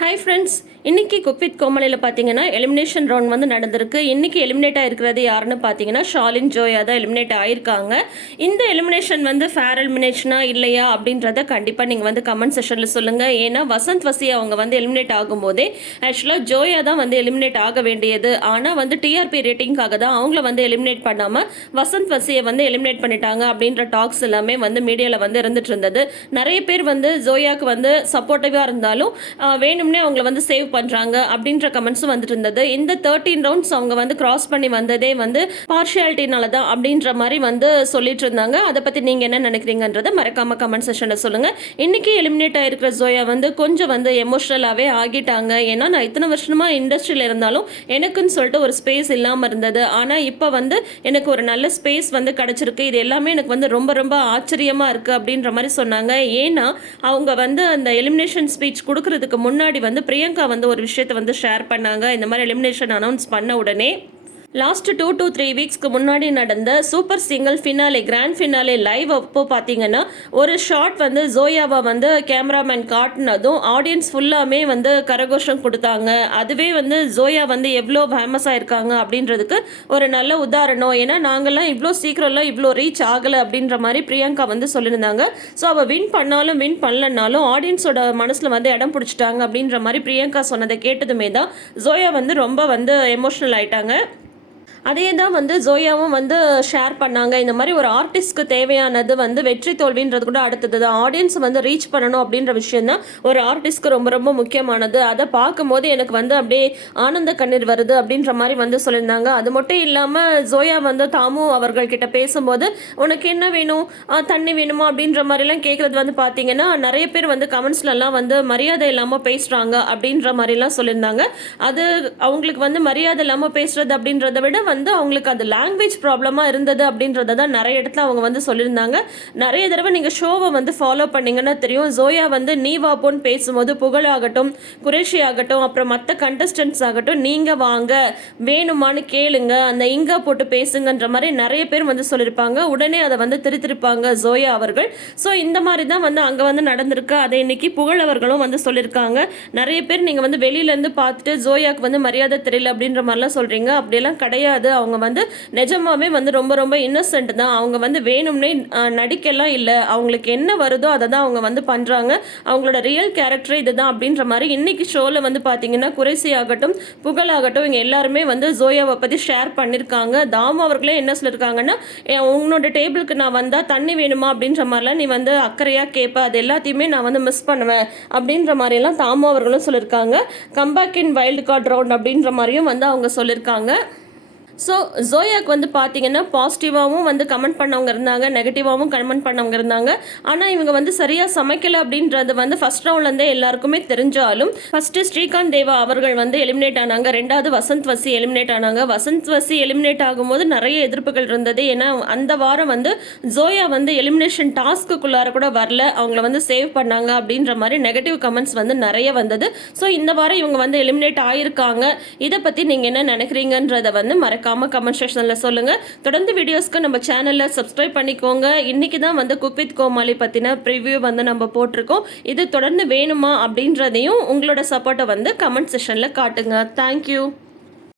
Hi friends, இன்றைக்கி cook with கோமலியில் பார்த்தீங்கன்னா elimination round வந்து நடந்திருக்கு. இன்றைக்கி எலிமினேட் ஆகிருக்கிறது யாருன்னு பார்த்தீங்கன்னா ஷாலின் ஜோயா தான் எலிமினேட் ஆகிருக்காங்க. இந்த எலிமினேஷன் வந்து ஃபேர் எலிமினேஷனா இல்லையா அப்படின்றத கண்டிப்பாக நீங்கள் வந்து கமெண்ட் செஷனில் சொல்லுங்கள். ஏன்னா வசந்த் வசி அவங்க வந்து எலிமினேட் ஆகும்போதே ஆக்சுவலாக ஜோயா தான் வந்து எலிமினேட் ஆக வேண்டியது. ஆனால் வந்து டிஆர்பி ரேட்டிங்காக தான் அவங்கள வந்து எலிமினேட் பண்ணாமல் வசந்த் வசியை வந்து எலிமினேட் பண்ணிட்டாங்க அப்படின்ற டாக்ஸ் எல்லாமே வந்து மீடியாவில் வந்து இருந்துட்டு இருந்தது. நிறைய பேர் வந்து ஜோயாவுக்கு வந்து சப்போர்ட்டிவாக இருந்தாலும் வேணும் அவங்கள வந்து சேவ் பண்றாங்க அப்படின்ற கமெண்ட்ஸும் வந்துட்டு இருந்தது. இந்த 13 ரவுண்ட்ஸ் அவங்க வந்து கிராஸ் பண்ணி வந்ததே வந்து பார்ஷியாலிட்டினால தான் அப்படின்ற மாதிரி வந்து சொல்லிட்டு இருந்தாங்க. அதை பத்தி நீங்க என்ன நினைக்கிறீங்கன்றத மறக்காம கமெண்ட் செக்ஷன்ல சொல்லுங்க. இன்னைக்கு எலிமினேட் ஆயிருக்கிற ஜோயா வந்து கொஞ்சம் வந்து எமோஷனலாவே ஆகிட்டாங்க. ஏன்னா நான் இத்தனை வருஷமா இண்டஸ்ட்ரியில இருந்தாலும் எனக்குன்னு சொல்லிட்டு ஒரு ஸ்பேஸ் இல்லாம இருந்தது. ஆனா இப்போ வந்து எனக்கு ஒரு நல்ல ஸ்பேஸ் வந்து கிடைச்சிருக்கு. இது எல்லாமே எனக்கு வந்து ரொம்ப ரொம்ப ஆச்சரியமா இருக்கு அப்படின்ற மாதிரி சொன்னாங்க. ஏன்னா அவங்க வந்து அந்த எலிமினேஷன் ஸ்பீச் கொடுக்கறதுக்கு முன்னாடி வந்து பிரியங்கா வந்து ஒரு விஷயத்தை வந்து ஷேர் பண்ணாங்க. இந்த மாதிரி எலிமினேஷன் அனௌன்ஸ் பண்ண உடனே லாஸ்ட் 2 to 3 வீக்ஸ்க்கு முன்னாடி நடந்த super single finale grand finale live அப்போ பார்த்தீங்கன்னா ஒரு ஷாட் வந்து ஜோயாவை வந்து கேமராமேன் காட்டினதும் ஆடியன்ஸ் ஃபுல்லாமே வந்து கரகோஷம் கொடுத்தாங்க. அதுவே வந்து ஜோயா வந்து எவ்வளோ ஃபேமஸாக இருக்காங்க அப்படின்றதுக்கு ஒரு நல்ல உதாரணம். ஏன்னா நாங்கள்லாம் இவ்வளோ சீக்கிரம்லாம் இவ்வளோ ரீச் ஆகலை அப்படின்ற மாதிரி பிரியங்கா வந்து சொல்லியிருந்தாங்க. ஸோ அவள் வின் பண்ணாலும் வின் பண்ணலனாலும் ஆடியன்ஸோட மனசில் வந்து இடம் பிடிச்சிட்டாங்க அப்படின்ற மாதிரி பிரியங்கா சொன்னதை கேட்டதுமே தான் ஜோயா வந்து ரொம்ப வந்து எமோஷ்னல் ஆயிட்டாங்க. அதே தான் வந்து ஜோயாவும் வந்து ஷேர் பண்ணாங்க. இந்த மாதிரி ஒரு ஆர்டிஸ்ட்க்கு தேவையானது வந்து வெற்றி தோல்வின்றது கூட அடுத்தது தான். ஆடியன்ஸ் வந்து ரீச் பண்ணணும் அப்படின்ற விஷயம் தான் ஒரு ஆர்டிஸ்ட்க்கு ரொம்ப ரொம்ப முக்கியமானது. அதை பார்க்கும்போது எனக்கு வந்து அப்படியே ஆனந்த கண்ணீர் வருது அப்படின்ற மாதிரி வந்து சொல்லியிருந்தாங்க. அது மட்டும் இல்லாமல் ஜோயா வந்து தாமு அவர்கள்கிட்ட பேசும்போது உனக்கு என்ன வேணும், தண்ணி வேணுமா அப்படின்ற மாதிரிலாம் கேட்குறது வந்து பார்த்தீங்கன்னா நிறைய பேர் வந்து கமெண்ட்ஸ்லலாம் வந்து மரியாதை இல்லாமல் பேசுகிறாங்க அப்படின்ற மாதிரிலாம் சொல்லியிருந்தாங்க. அது அவங்களுக்கு வந்து மரியாதை இல்லாமல் பேசுறது அப்படின்றத விட வந்து அவங்களுக்கு அது லாங்குவேஜ் ப்ராப்ளமாக இருந்தது அப்படின்றத தான் நிறைய இடத்துல அவங்க வந்து சொல்லியிருந்தாங்க. நிறைய தடவை நீங்கள் ஷோவை வந்து ஃபாலோ பண்ணிங்கன்னா தெரியும். ஜோயா வந்து நீ வாப்போன்னு பேசும்போது புகழாகட்டும், குரேஷி ஆகட்டும், அப்புறம் மற்ற கண்டஸ்டன்ட்ஸ் ஆகட்டும், நீங்கள் வாங்க வேணுமான்னு கேளுங்க, அந்த இங்கா போட்டு பேசுங்கன்ற மாதிரி நிறைய பேர் வந்து சொல்லியிருப்பாங்க. உடனே அதை வந்து திருத்திருப்பாங்க ஜோயா அவர்கள். ஸோ இந்த மாதிரி தான் வந்து அங்கே வந்து நடந்திருக்கு. அதை இன்னைக்கு புகழ் அவர்களும் வந்து சொல்லியிருக்காங்க. நிறைய பேர் நீங்கள் வந்து வெளியிலேருந்து பார்த்துட்டு ஜோயாவுக்கு வந்து மரியாதை தெரியல அப்படின்ற மாதிரிலாம் சொல்கிறீங்க. அப்படியெல்லாம் கிடையாது. அவங்க வந்து நிஜமாவே வந்து ரொம்ப ரொம்ப இன்னசென்ட் தான். அவங்க வந்து வேணும்னே நடிக்கலாம் இல்லை, அவங்களுக்கு என்ன வருதோ அதை தான் அவங்க வந்து பண்ணுறாங்க. அவங்களோட ரியல் கேரக்டர் இதுதான் அப்படின்ற மாதிரி இன்னைக்கு ஷோவில் வந்து பார்த்தீங்கன்னா குறைசி ஆகட்டும், புகழ் ஆகட்டும், இவங்க எல்லாருமே வந்து ஜோயாவை பற்றி ஷேர் பண்ணியிருக்காங்க. தாமு அவர்களே என்ன சொல்லியிருக்காங்கன்னா, உன்னோட டேபிளுக்கு நான் வந்தால் தண்ணி வேணுமா அப்படின்ற மாதிரிலாம் நீ வந்து அக்கறையாக கேட்ப, அது எல்லாத்தையுமே நான் வந்து மிஸ் பண்ணுவேன் அப்படின்ற மாதிரியெல்லாம் தாமு அவர்களும் சொல்லியிருக்காங்க. கம்பேக் இன் வைல்டு கார்டு ரவுண்ட் அப்படின்ற மாதிரியும் வந்து அவங்க சொல்லியிருக்காங்க. ஸோ ஜோயாக்கு வந்து பார்த்தீங்கன்னா பாசிட்டிவாகவும் வந்து கமெண்ட் பண்ணவங்க இருந்தாங்க, நெகட்டிவாகவும் கமெண்ட் பண்ணவங்க இருந்தாங்க. ஆனால் இவங்க வந்து சரியாக சமைக்கலை அப்படின்றது வந்து ஃபர்ஸ்ட் ரவுண்ட்லேருந்தே எல்லாருக்குமே தெரிஞ்சாலும் ஃபஸ்ட்டு ஸ்ரீகாந்த் தேவா அவர்கள் வந்து எலிமினேட் ஆனாங்க. ரெண்டாவது வசந்த் வசி எலிமினேட் ஆனாங்க. வசந்த் வசி எலிமினேட் ஆகும்போது நிறைய எதிர்ப்புகள் இருந்தது. ஏன்னா அந்த வாரம் வந்து ஜோயா வந்து எலிமினேஷன் டாஸ்க்குள்ளார கூட வரல, அவங்கள வந்து சேவ் பண்ணாங்க அப்படின்ற மாதிரி நெகட்டிவ் கமெண்ட்ஸ் வந்து நிறைய வந்தது. ஸோ இந்த வாரம் இவங்க வந்து எலிமினேட் ஆகியிருக்காங்க. இதை பற்றி நீங்கள் என்ன நினைக்கிறீங்கன்றதை வந்து மறக்காம கமெண்ட் செக்ஷனில் சொல்லுங்கள். தொடர்ந்து வீடியோஸ்க்கு நம்ம சேனலில் சப்ஸ்கிரைப் பண்ணிக்கோங்க. இன்றைக்கி தான் வந்து குக் வித் கோமாளி பற்றின ப்ரிவ்யூ வந்து நம்ம போட்டிருக்கோம். இது தொடர்ந்து வேணுமா அப்படின்றதையும் உங்களோட சப்போர்ட்டை வந்து கமெண்ட் செக்ஷனில் காட்டுங்க. தேங்க்யூ.